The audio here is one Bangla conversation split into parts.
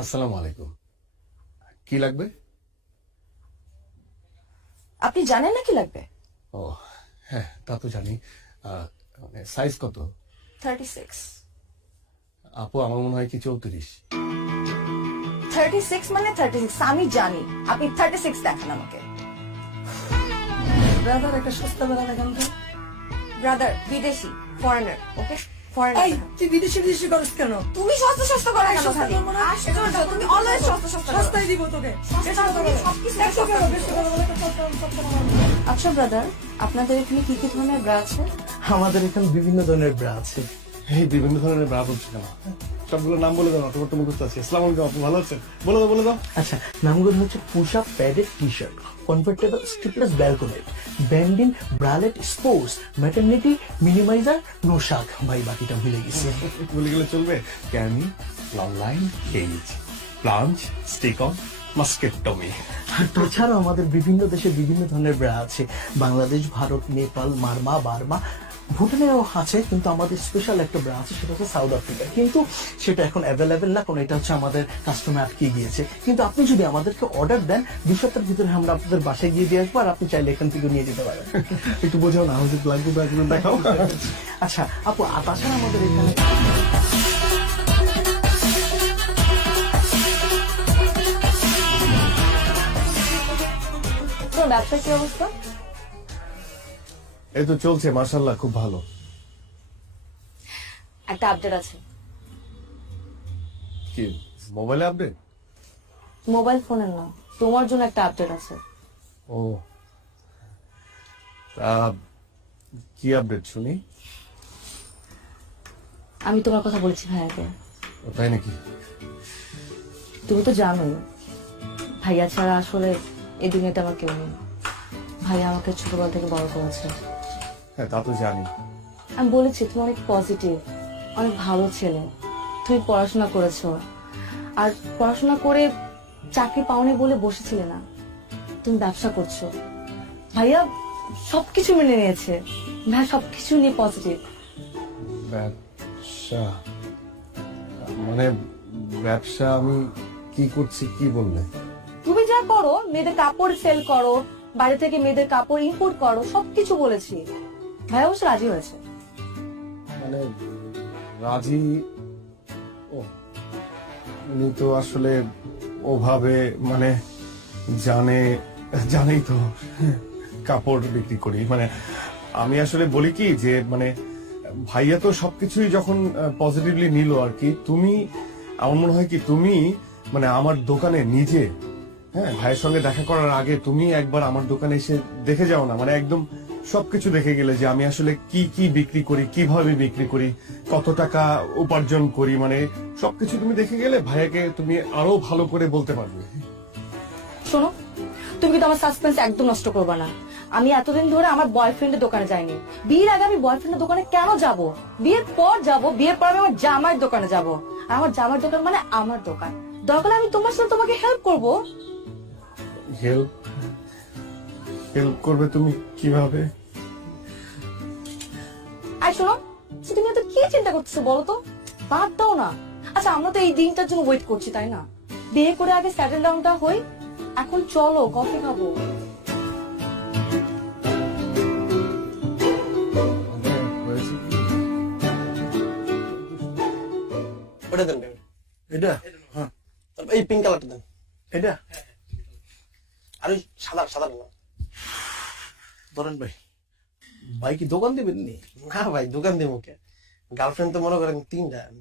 আসসালামু আলাইকুম। কি লাগবে? আপনি জানেন না কি লাগবে? ও হ্যাঁ, তা তো জানি। সাইজ কত? 36। আপু, আমার মনে হয় কি 34। 36 মানে 36, আমি জানি। আপনি 36 দেখান আমাকে। ব্রাদার একটা সস্তা বেলা দেখান তো। ব্রাদার বিদেশি, ফরেনার, ওকে? এই ফরেনার। তুই বিদেশি বিদেশি করিস কেন? তুমি সস্তা সস্তা করো কেন সস্তা খালি? করবো না। আশ্চর্য, তুমি অলওয়েজ সস্তা সস্তা করো। সস্তায় দিব তোকে। সস্তা তুমি সবকিছু একশো সস্তা কেন? দিচ্ছ। বেশি করে বলে তো সস্তা বানাবো। আচ্ছা ব্রাদার, আপনাদের এখানে কি কি ধরনের ব্রা আছে? আমাদের এখানে বিভিন্ন ধরনের ব্রা আছে। এই বিভিন্ন ধরনের ব্রা বলছি কেন? সবগুলোর নাম বলে দাও, অটোমাটো মুখস্থ আছে। আসসালামু আলাইকুম আপু, ভালো আছেন? বলে দাও বলে দাও। আচ্ছা, নামগুলো হচ্ছে push up padded T shirt, comfortable strapless balconette, bandeau bralette sports, maternity minimiser, নোশাক। ভাই বাকিটা ভুলে গেছি। বলে গেলে চলবে? ক্যানি, long line, cage, plunge, stick on, mastectomy. আর তাছাড়াও আমাদের বিভিন্ন দেশে বিভিন্ন ধরনের ব্রা আছে। বাংলাদেশ, ভারত, নেপাল, মারমা, বার্মা, ভুটানেও আছে, কিন্তু আমাদের স্পেশাল একটা ব্রা আছে, সেটা হচ্ছে সাউথ আফ্রিকা। কিন্তু সেটা এখন অ্যাভেলেবেল না, কারণ এটা হচ্ছে আমাদের কাস্টমার আটকে গিয়েছে। কিন্তু আপনি যদি আমাদেরকে অর্ডার দেন, 2 সপ্তাহের ভিতরে আমরা আপনাদের বাসায় গিয়ে দিয়ে আসবো, আর আপনি চাইলে এখান থেকে নিয়ে যেতে পারেন। একটু বোঝাও না, আমাদের লাগবে ব্রাগুলো দেখাও। আচ্ছা আপু, আর তাছাড়া আমাদের এখানে তোমার ব্যবসার কি অবস্থা? এই তো চলছে, মাশাআল্লাহ, খুব ভালো। একটা আপডেট আছে। কি মোবাইলে আপডেট? মোবাইল ফোনের না, তোমার জন্য একটা আপডেট আছে। ও, তা কি আপডেট শুনি? আমি তোমার কথা বলেছি ভাইয়াকে। ও, তাই নাকি? তুমি তো জানোই ভাইয়া ছাড়া আসলে এই দুনিয়াতে আমার কেউ নেই। ভাইয়া আমাকে ছোটবেলা থেকে বড় করেছে। হ্যাঁ, তা তো জানি। আমি বলেছি তুমি অনেক পজিটিভ, অনেক ভালো ছেলে। তুমি পড়াশোনা করেছো, আর পড়াশোনা করে চাকরি পাওনি বলে বসেছিলে না, তুমি ব্যবসা করছো। ভাইয়া সবকিছু মেনে নিয়েছে, ভাইয়া সবকিছু নিয়ে পজিটিভ। ব্যবসা মানে ব্যবসা আমি কি করছি কি বললে? তুমি যা করো, মেয়েদের কাপড় সেল করো, বাইরে থেকে মেয়েদের কাপড় ইম্পোর্ট করো, সবকিছু বলেছি। ভাইয়া অবশ্য রাজি হয়েছে। মানে রাজি? ও, উনি তো আসলে ওভাবে মানে জানেই তো কাপড় বিক্রি করি। মানে আমি আসলে বলি কি যে মানে ভাইয়া তো সবকিছুই যখন পজিটিভলি নিল আর কি, তুমি আমার মনে হয় কি তুমি মানে আমার দোকানে নিজে, হ্যাঁ, ভাইয়ের সঙ্গে দেখা করার আগে তুমি একবার আমার দোকানে এসে দেখে যাও না। মানে একদম সবকিছু দেখে গেলে যে আমি আসলে কি কি বিক্রি করি, কিভাবে বিক্রি করি, কত টাকা উপার্জন করি, মানে সবকিছু তুমি দেখে গেলে ভাইয়াকে তুমি আরো ভালো করে বলতে পারবে। শোনো, তুমি কিন্তু আমার সাসপেন্স একদম নষ্ট করবে না। আমি এতদিন ধরে আমার বয়ফ্রেন্ডের দোকানে যাইনি। বিয়ের আগে আমি বয়ফ্রেন্ডের দোকানে কেন যাব? বিয়ের পর যাব, বিয়ের পর আমি আমার জামাইয়ের দোকানে যাব। আর আমার জামাইয়ের দোকান মানে আমার দোকান। দরকার হলে আমি তোমার সাথে তোমাকে হেল্প করব। হেল্প করবে তুমি কিভাবে? আর শোনো, তুমি এত কি চিন্তা করতেছো বলো তো? বাদ দাও না। আচ্ছা, আমরা তো এই দিনটার জন্য ওয়েট করছি, তাই না? বিয়ে করে আগে সেটেল ডাউনটা হই। এখন চলো কফি খাবো। ওটা দেন, এটা হ্যাঁ, তারপর এই পিঙ্ক কালারটা দেন, এটা আর ওই সাদা সাদা না। ধরেন ভাই, ভাই কি দোকান দিবেন নি? না ভাই, দোকান দিয়ে মুখে গার্লফ্রেন্ড তো মনে করেন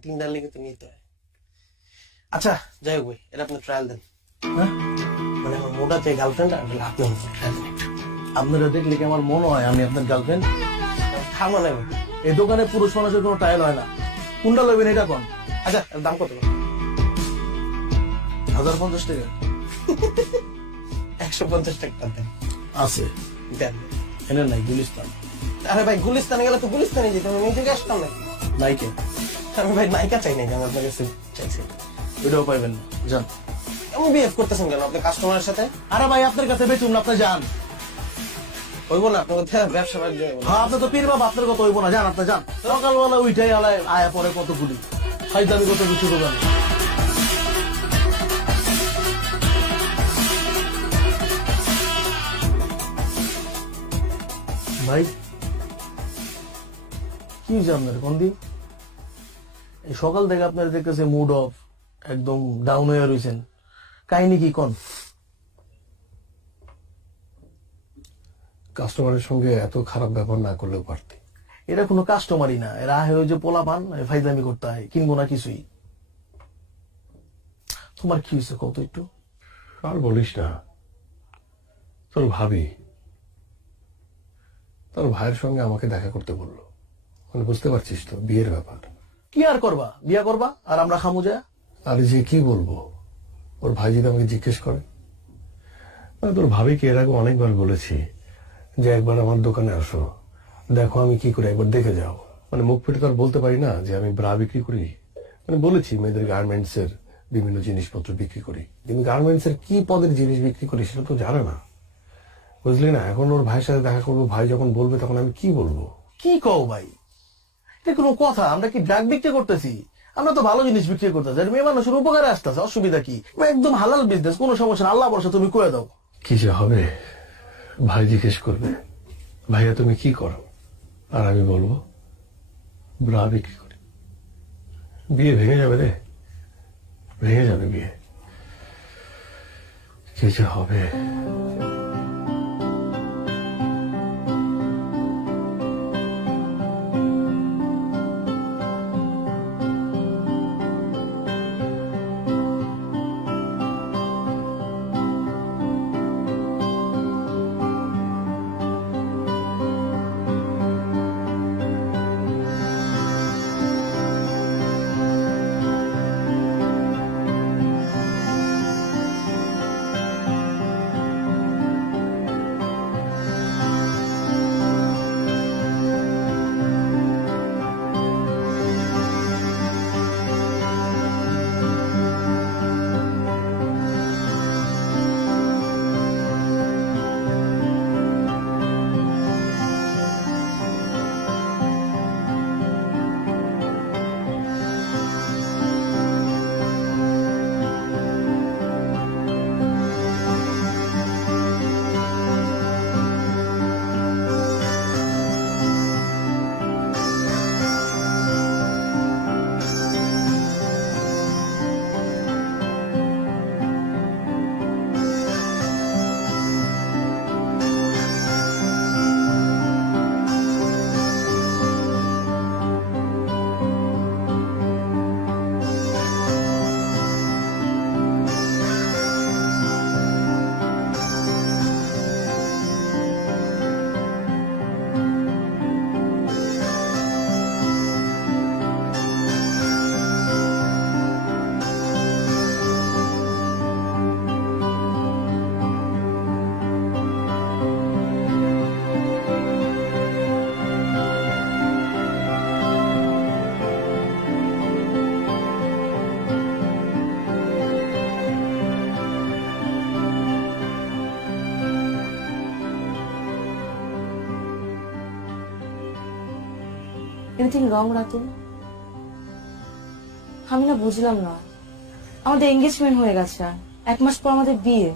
তিনটা লিখে তো নিতে হয়। আচ্ছা যাই হোক ভাই, এটা আপনি ট্রায়াল দেন। হ্যাঁ, মানে আমার মোটা চাই গার্লফ্রেন্ড, আর আপনি ট্রায়াল দেন। আপনারা দেখলে কি আমার মনে হয় আমি আপনার গার্লফ্রেন্ড? থার মানে ভাই। এই দোকানে পুরুষ মানুষের কোনো ট্রায়াল হয় না। কোনটা লইবেন এটা কোন? আচ্ছা, এর দাম কত? 1050 টাকা 150 টাকা দেন। আছে, দেন। এনে নাই গুলিস্তান। আরে ভাই, গুলিস্তানে গেলে তো গুলিস্তানে যেতে আমি নিজে আসতাম নাকি? নাইকে আমি ভাই নায়িকা চাই নাকি, আমি আপনার কাছে চাইছি। ওইটাও পাইবেন না, যান। এমন বিহেভ করতেছেন কেন আপনি কাস্টমারের সাথে? আরে ভাই, আপনার কাছে বেচুন না, আপনি যান। হইব না আপনার কথা, ব্যবসা বাণিজ্য হইব না। হ্যাঁ, আপনি তো পীর বাবা, আপনার কথা হইব না, যান আপনি যান। সকালবেলা উইটাই আলায় আয়া পরে কত গুলি ফাইদামি কত কিছু দোকানে। ভাই কি হয়েছে আপনার কোন দিন এই সকাল থেকে আপনার দেখতেছে মুড অফ, একদম ডাউন হয়ে রয়েছেন, কাহিনী কি কোন? কাস্টমারের সঙ্গে এত খারাপ ব্যবহার না করলেও পারতি। এরা কোনো কাস্টমারই না, এরা হয়ে যে পোলা পান ফাইজলামি করতে হয়, কিনবো না কিছুই। তোমার কি হয়েছে কত একটু? আর বলিস না, তোর ভাবি তোর ভাইয়ের সঙ্গে আমাকে দেখা করতে বললো। মানে বুঝতে পারছিস তো, বিয়ের ব্যাপার। কি আর করবা, বিয়া করবা আর আমরা খামু যা? আরে যে কি বলবো, ওর ভাই যদি আমাকে জিজ্ঞেস করে। তোর ভাবিকে এর আগে অনেকবার বলেছি যে একবার আমার দোকানে আসো, দেখো আমি কি করি, একবার দেখে যাও। মানে মুখ ফেটে তো আর বলতে পারি না যে আমি ব্রা বিক্রি করি। মানে বলেছি মেয়েদের গার্মেন্টস এর বিভিন্ন জিনিসপত্র বিক্রি করি, কিন্তু গার্মেন্টস এর কি পদের জিনিস বিক্রি করি সেটা তো জানে না, বুঝলি না। এখন ওর ভাইয়ের সাথে দেখা করবো, ভাই যখন বলবে তখন আমি কি বলবো? কি কও ভাই, এটা কোনো কথা? আমরা কি ড্রাগ বিক্রি করতেছি? আমরা তো ভালো জিনিস বিক্রি করতেছি, আর মেয়ে মানুষের উপকারে আসতেছে, অসুবিধা কি? একদম হালাল বিজনেস, কোনো সমস্যা না, আল্লাহ বর্ষা তুমি কয়ে দাও। কি যে হবে, ভাই জিজ্ঞেস করবে ভাইয়া তুমি কি করো, আর আমি বলবো ব্রা বিক্রি করি। বিয়ে ভেঙে যাবে রে, ভেঙে যাবে বিয়ে। কি যে হবে। Anything wrong Ratul? আমি না বুঝলাম না, আমাদের এঙ্গেজমেন্ট হয়ে গেছে, 1 মাস পর আমাদের বিয়ে,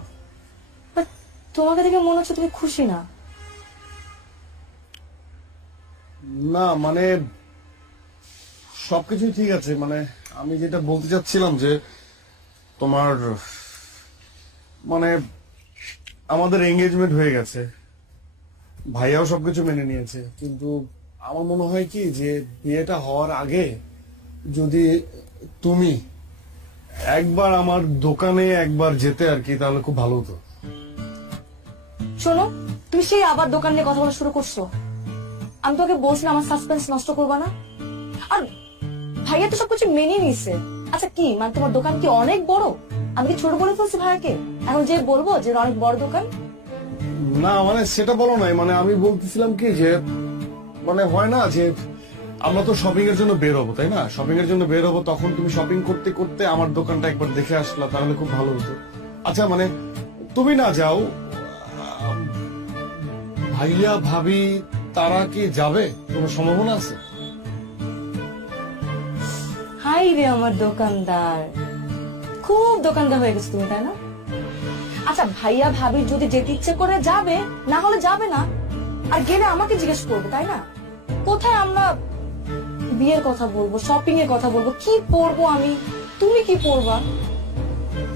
বাট তোমাকে দেখে মনে হচ্ছে তুমি খুশি না। না মানে সবকিছুই ঠিক আছে, মানে আমি যেটা বলতে চাচ্ছিলাম যে তোমার মানে আমাদের এঙ্গেজমেন্ট হয়ে গেছে, ভাইয়াও সবকিছু মেনে নিয়েছে, কিন্তু আমার মনে হয় কি যে বিয়েটা হওয়ার আগে যদি তুমি একবার আমার দোকানে একবার যেতে আর কি, তাহলে খুব ভালো হতো। শোনো, তুমি সেই আবার দোকান নিয়ে কথা বলা শুরু করছো। আমি তোকে বলছিলাম আমার সাসপেন্স নষ্ট করবা না, আর ভাইয়া তো সবকিছু মেনে নিছে। আচ্ছা কি মানে তোমার দোকান কি অনেক বড়? আমি কি ছোট বলে ফেলছি ভাইয়াকে? এখন যে বলবো যে অনেক বড় দোকান? না মানে সেটা বলো নাই, মানে আমি বলতেছিলাম কি যে মানে হয় না যে আমরা তো শপিং এর জন্য বের হবো, তাই না? শপিং এর জন্য বের হবো, তখন তুমি শপিং করতে করতে আমার দোকানটা একবার দেখে আসলা, তাহলে খুব ভালো হতো। আচ্ছা মানে তুমি না যাও, ভাইয়া ভাবি তারা কি যাবে? কোনো সম্ভাবনা আছে? হাই রে আমার দোকানদার, খুব দোকানদার হয়ে গেছে তুমি, তাই না? আচ্ছা ভাইয়া ভাবির যদি যেতে ইচ্ছে করে যাবে, না হলে যাবে না। আর গেলে আমাকে জিজ্ঞেস করবে, তাই না? কোথায় আমরা বিয়ের কথা বলবো, শপিং এর কথা বলবো, কি পরবো আমি, তুমি কি পরবা?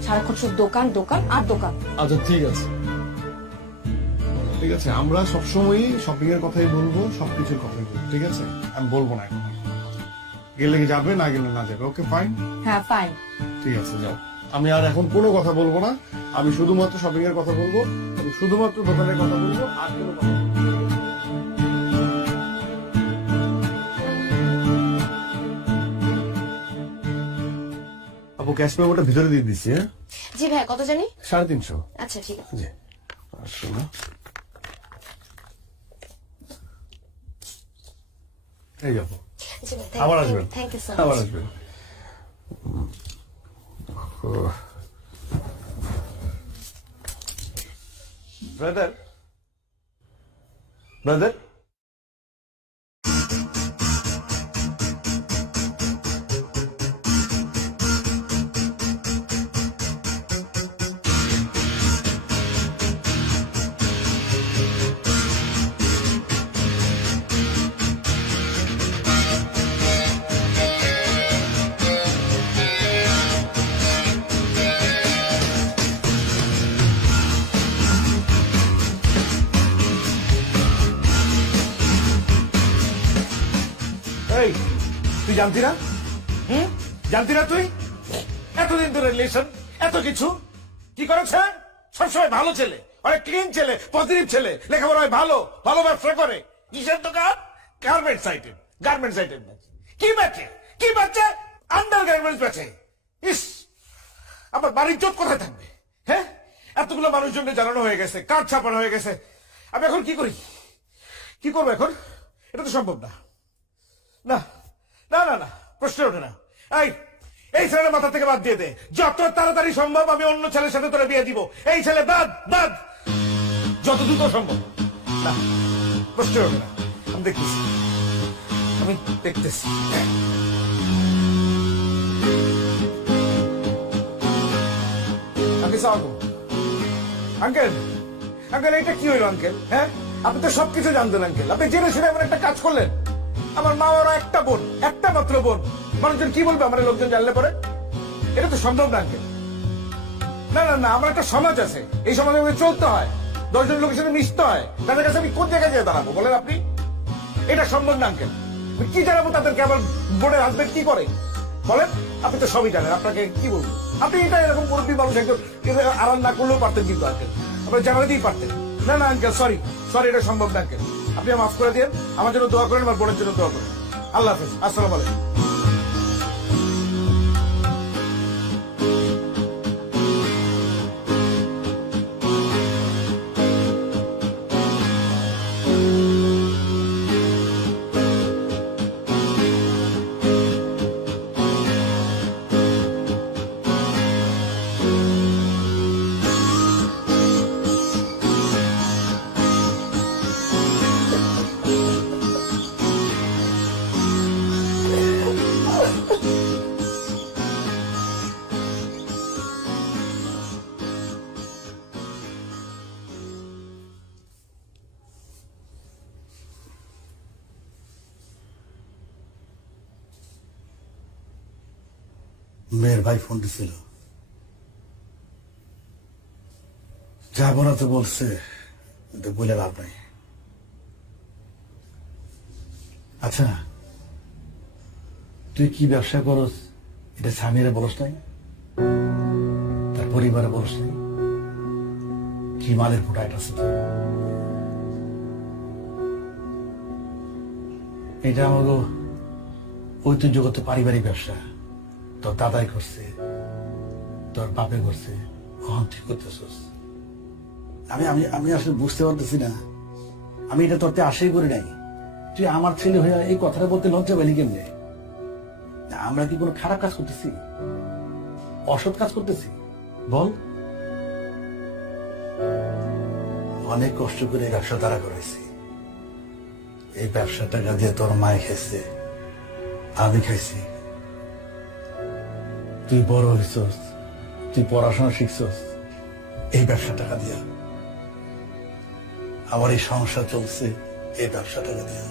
সারাক্ষণ শুধু দোকান দোকান আর দোকান। আচ্ছা ঠিক আছে, ঠিক আছে, আমরা সবসময়ই শপিং এর কথাই বলবো, সবকিছুর কথাই বলবো, ঠিক আছে? আমি বলবো না এখন। গেলে যাবে, না গেলে না যাবে। ওকে ফাইন, হ্যাঁ ফাইন। ঠিক আছে, যাও। আমি আর এখন কোনো কথা বলবো না, আমি শুধুমাত্র শপিং এর কথা বলবো, আমি শুধুমাত্র দোকানের কথা বলবো, আর কোনো কথা বলবো না। আপু ক্যাশ মেমোটা ভিতরে দিয়ে দিচ্ছি। হ্যাঁ, জি ভাই, কত জানি? 350। আচ্ছা ঠিক আছে। জি, আসলে এই যাবো, আবার আসবেন, থ্যাংক ইউ সো আবার মাচ। আসবেন। ব্রাদার, ব্রাদার, এই তুই জানতি না? জানতি না তুই? এতদিন ধরে রিলেশন, এত কিছু কি করেছে? সবসময় ভালো ছেলে, অনেক ক্লিন ছেলে, পজিটিভ ছেলে, লেখাপড়ায় ভালো, ভালো ব্যবসা করে। কিসের দোকান? Garments item, garments item. কি বেচে? কি বেচে? আন্ডার গার্মেন্টস বেচে। ইস, আমার বাড়ির চোট কোথায় থাকবে? হ্যাঁ, এতগুলো মানুষজনকে জানানো হয়ে গেছে, কার্ড ছাপানো হয়ে গেছে, আমি এখন কি করি? কি করবো এখন? এটা তো সম্ভব না। না না না না, প্রশ্ন ওঠে না। এই ছেলের মাথা থেকে বাদ দিয়ে দে, যত তাড়াতাড়ি সম্ভব আমি অন্য ছেলের সাথে তোরা বিয়ে দিব। এই ছেলে বাদ, বাদ, যত দ্রুত সম্ভব। না, প্রশ্ন ওঠে না। আমি দেখতেছি, আমি দেখতেছি। আঙ্কেল, আঙ্কেল এটা কি হইল আঙ্কেল? হ্যাঁ, আপনি তো সবকিছু জানতেন আঙ্কেল, আপনি জেনে শুনে এমন একটা কাজ করলেন। আমার মা ওরা একটা বোন, একটা মাত্র বোন, মানুষজন কি বলবে আমার লোকজন জানলে পরে? এটা তো সম্ভব না আঙ্কেল। না না না, আমার একটা সমাজ আছে, এই সমাজে আমাকে চলতে হয়, 10 জন লোকের সাথে মিশতে হয়, তাদের কাছে আমি কোন জায়গায় যেয়ে দাঁড়াবো বলেন আপনি? এটা সম্ভব না আঙ্কেল। কি জানাবো তাদেরকে আমার বোনের হাজবেন্ড কি করে বলেন? আপনি তো সবই জানেন, আপনাকে কি বলবো? আপনি এটা এরকম মুরব্বী মানুষ একজন আড়াল না করলেও পারতেন কিন্তু আঙ্কেল, আপনার জানাতেই পারতেন। না না আঙ্কেল, সরি সরি, এটা সম্ভব না আঙ্কেল। আপনি মাফ করে দিন, আমার জন্য দোয়া করেন, আমার বোনের জন্য দোয়া করেন। আল্লাহ হাফিজ, আসসালামু আলাইকুম। মেয়ের ভাই ফোন দিছিল, যাবো না তো বলছে, কিন্তু বলে লাভ নাই। আচ্ছা, তুই কি ব্যবসা করস এটা স্বামীরা বলস নাই? তার পরিবারে বলস নাই? কি মালের ফুটাইট আছে? এটা আমাকে ঐতিহ্যগত পারিবারিক ব্যবসা। তোর দাদাই করছে, তোর বাপে করছে, কখন তুই করতেছস? আমি আমি আমি আসলে বুঝতে পারতেছি না, আমি এটা তোরতে আশাই করি নাই। তুই আমার ছেলে হয়ে এই কথাটা বলতে লজ্জা পেলি কেমনে? আমরা কি কোনো খারাপ কাজ করতেছি, অসৎ কাজ করতেছি বল? অনেক কষ্ট করে এই ব্যবসা দাঁড়া করাইছি। এই ব্যবসা টাকা দিয়ে তোর মায় খাইছে, আমি খাইছি। তুই বড় হইছস, তুই পড়াশোনা শিখছস এই ব্যবসা টাকা দিয়া। আমার এই সংসার চলছে এই ব্যবসাটাকে নিয়ে।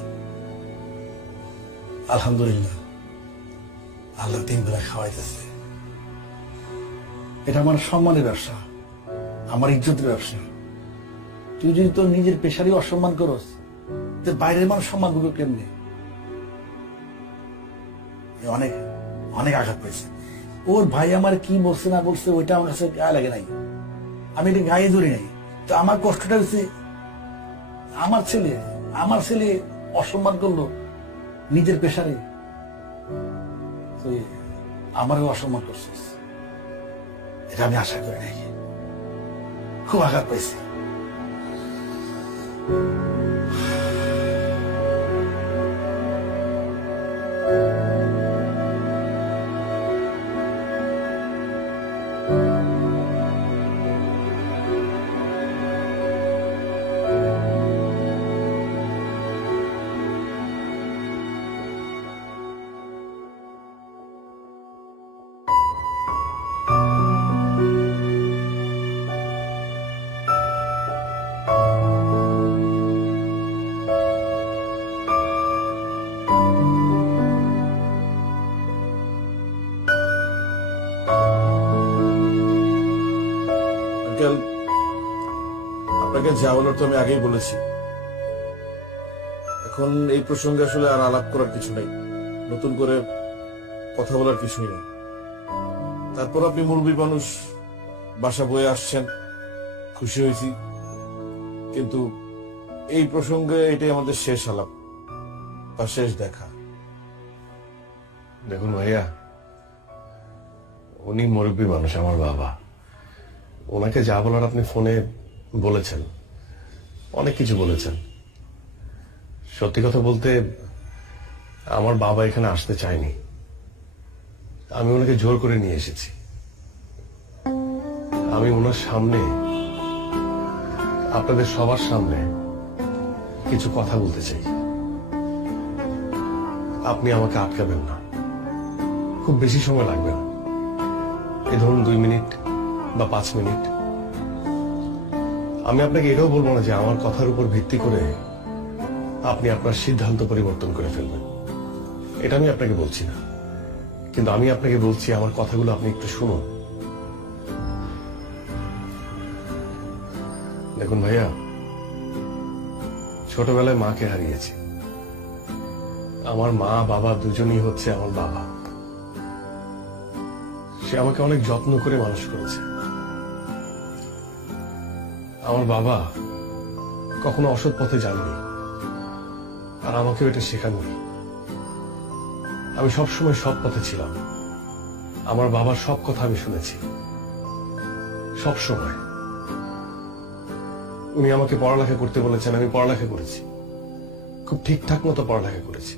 আলহামদুলিল্লাহ, আল্লাহ 3 বেলা খাওয়াইতেছে। এটা আমার সম্মানের ব্যবসা, আমার ইজ্জতের ব্যবসা। তুই যদি তোর নিজের পেশারই অসম্মান করস, তো বাইরের মানুষ সম্মান করবে কেমনি? অনেক অনেক আঘাত পেয়েছে। ওর ভাই আমার কি বলছে না বলছে ওইটা আমার কাছে গায়ে লাগে নাই, আমি এটা গায়ে ধরি নাই। তো আমার কষ্টটা হচ্ছে আমার ছেলে অসম্মান করলো নিজের পেশারে, তুই আমারও অসম্মান করছিস, এটা আমি আশা করি নাই। খুব আঘাত পাইছি। আঙ্কেল, আপনাকে যা বলার তো আমি আগেই বলেছি। এখন এই প্রসঙ্গে আসলে আর আলাপ করার কিছু নেই, নতুন করে কথা বলার কিছুই নেই। তারপর আপনি মুরব্বী মানুষ, বাসা বয়ে আসছেন, খুশি হয়েছি। কিন্তু এই প্রসঙ্গে এটাই আমাদের শেষ আলাপ বা শেষ দেখা। দেখুন ভাইয়া, উনি মুরব্বী মানুষ, আমার বাবা। ওনাকে যা বলার আপনি ফোনে বলেছেন, অনেক কিছু বলেছেন। সত্যি কথা বলতে আমার বাবা এখানে আসতে চায়নি, আমি ওনাকে জোর করে নিয়ে এসেছি। আমি ওনার সামনে, আপনাদের সবার সামনে কিছু কথা বলতে চাই। আপনি আমাকে আটকাবেন না, খুব বেশি সময় লাগবে না, এই ধরুন 2 মিনিট বা 5 মিনিট। আমি আপনাকে এটাও বলবো না যে আমার কথার উপর ভিত্তি করে আপনি আপনার সিদ্ধান্ত পরিবর্তন করে ফেলবেন, এটা আমি আপনাকে বলছি না। কিন্তু আমি আপনাকে বলছি, আমার কথাগুলো আপনি একটু শুনুন। দেখুন ভাইয়া, ছোটবেলায় মাকে হারিয়েছি। আমার মা বাবা দুজনই হচ্ছে আমার বাবা। সে আমাকে অনেক যত্ন করে মানুষ করেছে। আমার বাবা কখনো অসৎ পথে যাননি, আর আমাকেও এটা শেখাননি। আমি সবসময় সৎ পথে ছিলাম। আমার বাবার সব কথা আমি শুনেছি, সব সময়। উনি আমাকে পড়ালেখা করতে বলেছেন, আমি পড়ালেখা করেছি, খুব ঠিকঠাক মতো পড়ালেখা করেছি,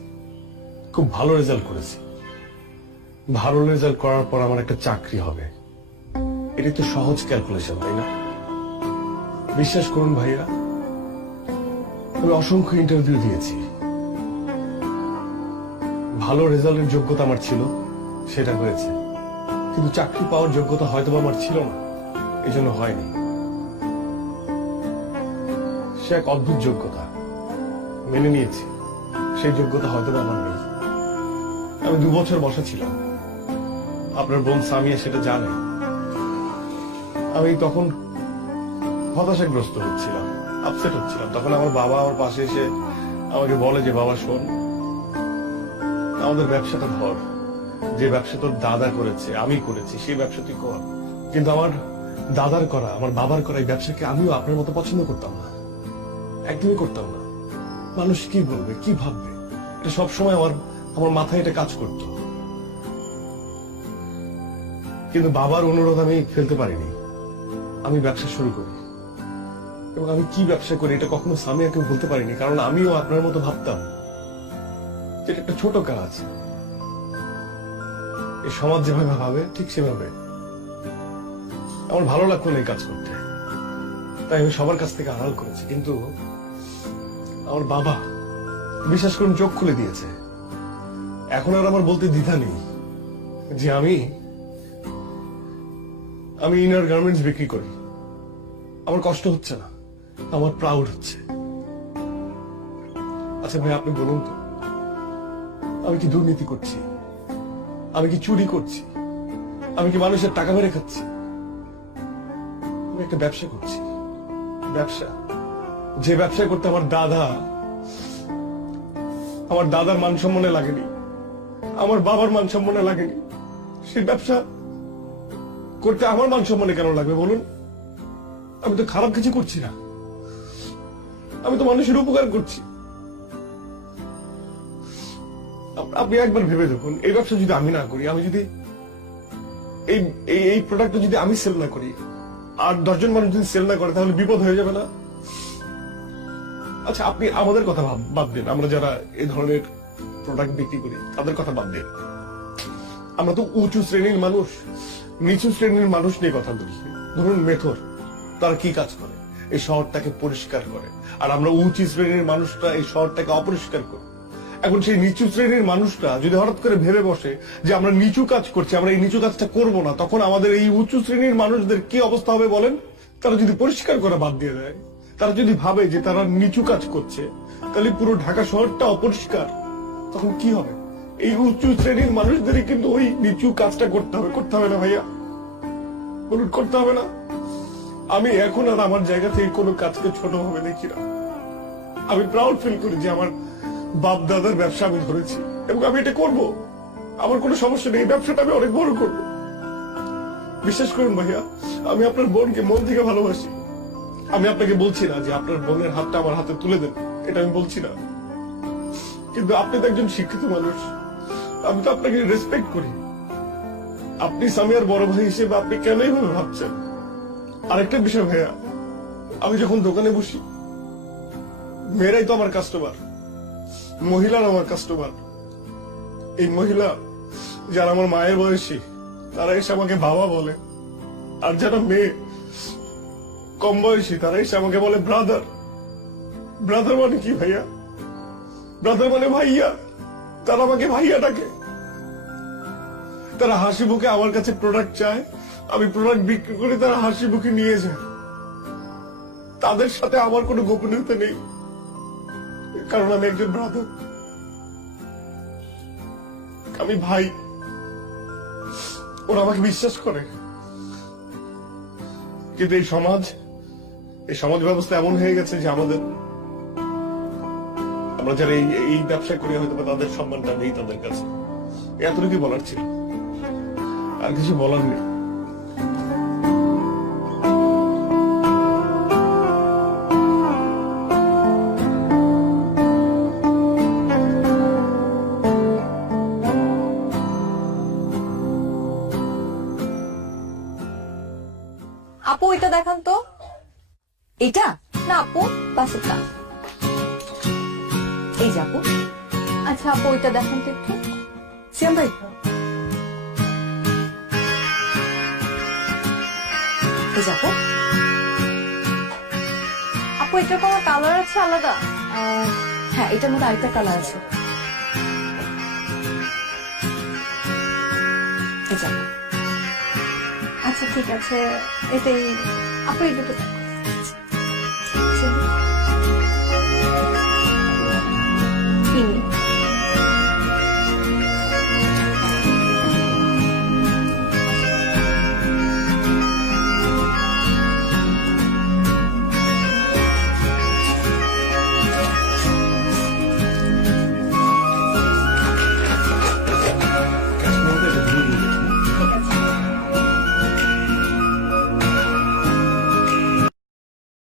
খুব ভালো রেজাল্ট করেছি। ভালো রেজাল্ট করার পর আমার একটা চাকরি হবে, এটা তো সহজ ক্যালকুলেশন, তাই না? বিশ্বাস করুন ভাইয়া, আমি অসংখ্য ইন্টারভিউ দিয়েছি। ভালো রেজাল্টের যোগ্যতা আমার ছিল, সেটা হয়েছে। কিন্তু চাকরি পাওয়ার যোগ্যতা হয়তো আমার ছিল না, এই জন্য হয়নি। সে এক অদ্ভুত যোগ্যতা, মেনে নিয়েছি। সেই যোগ্যতা হয়তো আমার নেই। আমি 2 বছর বসা ছিলাম, আপনার বোন সামিয়া সেটা জানে। আমি তখন হতাশাগ্রস্ত হচ্ছিলাম, আপসেট হচ্ছিলাম। তখন আমার বাবা আমার পাশে এসে আমাকে বলে যে, বাবা শোন, আমাদের ব্যবসাটা ধর, যে ব্যবসা তোর দাদা করেছে, আমি করেছি, সেই ব্যবসা তুই কর। কিন্তু আমার দাদার করা, আমার বাবার করা এই ব্যবসাকে আমিও আপনার মতো পছন্দ করতাম না, একদমই করতাম না। মানুষ কি বলবে, কি ভাববে, এটা সবসময় আমার মাথায় এটা কাজ করতো। কিন্তু বাবার অনুরোধ আমি ফেলতে পারিনি। আমি ব্যবসা শুরু করি, এবং আমি কি ব্যবসা করি এটা কখনো সামিয়াকে বলতে পারিনি, কারণ আমিও আপনার মতো ভাবতাম যেটা একটা ছোট কাজ। এই সমাজ যেভাবে ভাবে ঠিক সেভাবে আমার ভালো লাগতো না এই কাজ করতে, তাই আমি সবার কাছ থেকে আড়াল করেছি। কিন্তু আমার বাবা, বিশ্বাস করুন, চোখ খুলে দিয়েছে। এখন আর আমার বলতে দ্বিধা নেই যে আমি ইনার গার্মেন্টস বিক্রি করি। আমার কষ্ট হচ্ছে না, আমার প্রাউড হচ্ছে। আচ্ছা ভাই, আপনি বলুন তো, আমি কি দুর্নীতি করছি? আমি কি চুরি করছি? আমি কি মানুষের টাকা মেরে খাচ্ছি? আমি একটা ব্যবসা করছি, ব্যবসা, যে ব্যবসা করতে আমার দাদার মান সম্মানে লাগেনি, আমার বাবার মান সম্মানে লাগেনি, সেই ব্যবসা করতে আমার মান সম্মানে কেন লাগবে বলুন? আমি তো খারাপ কিছু করছি না, আমি তো মানুষের উপকার করছি। আপনি একবার ভেবে দেখুন, এই ব্যবসা যদি আমি না করি, আমি যদি এই প্রোডাক্টটা যদি আমি সেল না করি, আর 10 জন মানুষ যদি সেল না করে, তাহলে বিপদ হয়ে যাবে না? আচ্ছা, আপনি আমাদের কথা বাদ দিন, আমরা যারা এই ধরনের প্রোডাক্ট বিক্রি করি তাদের কথা বাদ দিন। আমরা তো উঁচু শ্রেণীর মানুষ, নিচু শ্রেণীর মানুষ নিয়ে কথা বলি। ধরুন মেথর, তারা কি কাজ করে? এই শহরটাকে পরিষ্কার করে। আর আমরা উঁচু শ্রেণীর মানুষটা এই শহরটাকে অপরিষ্কার করি। এখন সেই নিচু শ্রেণীর মানুষটা যদি হঠাৎ করে ভেবে বসে যে আমরা নিচু কাজ করছি, আমরা এই নিচু কাজটা করব না, তখন আমাদের এই উঁচু শ্রেণীর মানুষদের কি অবস্থা হবে বলেন? তারা যদি পরিষ্কার করা বাদ দিয়ে দেয়, তারা যদি ভাবে যে তারা নিচু কাজ করছে, তাহলে পুরো ঢাকা শহরটা অপরিষ্কার, তখন কি হবে? এই উঁচু শ্রেণীর মানুষদেরই কিন্তু ওই নিচু কাজটা করতে হবে না ভাইয়া? বলুন, করতে হবে না? আমি এখন আর আমার জায়গা থেকে কোনো কাজকে ছোট ভাবে দেখি না। আমি প্রাউড ফিল করি যে আমার বাপ দাদার ব্যবসা আমি ধরেছি, এবং আমি এটা করব। আমার কোনো সমস্যা নেই, এই ব্যবসাটা আমি অনেক বড় করব। বিশ্বাস করুন ভাইয়া, আমি আপনার বোনকে মন থেকে ভালোবাসি। আমি আপনাকে বলছি না যে আপনার বোনের হাতটা আমার হাতে তুলে দেন, এটা আমি বলছি না। কিন্তু আপনি তো একজন শিক্ষিত মানুষ, আমি তো আপনাকে রেসপেক্ট করি। আপনি সামিয়ার বড় ভাই হিসেবে আপনি কেন এইভাবে ভাবছেন? আরেকটা বিষয় ভাইয়া, আমি যখন দোকানে বসি, মেয়েরাই তো আমার কাস্টমার, মহিলারা আমার কাস্টমার। এই মহিলা যারা আমার মায়ের বয়সী, তারা এসে আমাকে বাবা বলে। আর যারা মেয়ে কম বয়সী, তারা এসে আমাকে বলে ব্রাদার। ব্রাদার মানে কি ভাইয়া? ব্রাদার মানে ভাইয়া। তারা আমাকে ভাইয়া ডাকে। তারা হাসি মুখে আমার কাছে প্রোডাক্ট চায়, আমি প্রোডাক্ট বিক্রি করে তারা হাসি মুখে নিয়ে যায়। তাদের সাথে আমার কোনো গোপনীয়তা নেই, কারণ আমি একজন ব্রাদার, আমি ভাই। ওরা আমাকে বিশ্বাস করে। কিন্তু এই সমাজ ব্যবস্থা এমন হয়ে গেছে যে আমরা যারা এই ব্যবসা করি, হয়তো তাদের সম্মানটা নেই তাদের কাছে। এতটুকু বলার ছিল, আর কিছু বলার নেই। আপু এটা দেখান তো। এটা না আপু, বাসুটা, এই যে আপু। আচ্ছা আপু এটা দেখান তো একটু। সিয়াম ভাই, এই যে আপু। আপু এটার কোনো কালার আছে আলাদা? হ্যাঁ, এটার মধ্যে আরেকটা কালার আছে। এই যে আপু। আচ্ছা ঠিক আছে, এটাই আপু এই দুটো। ছিল।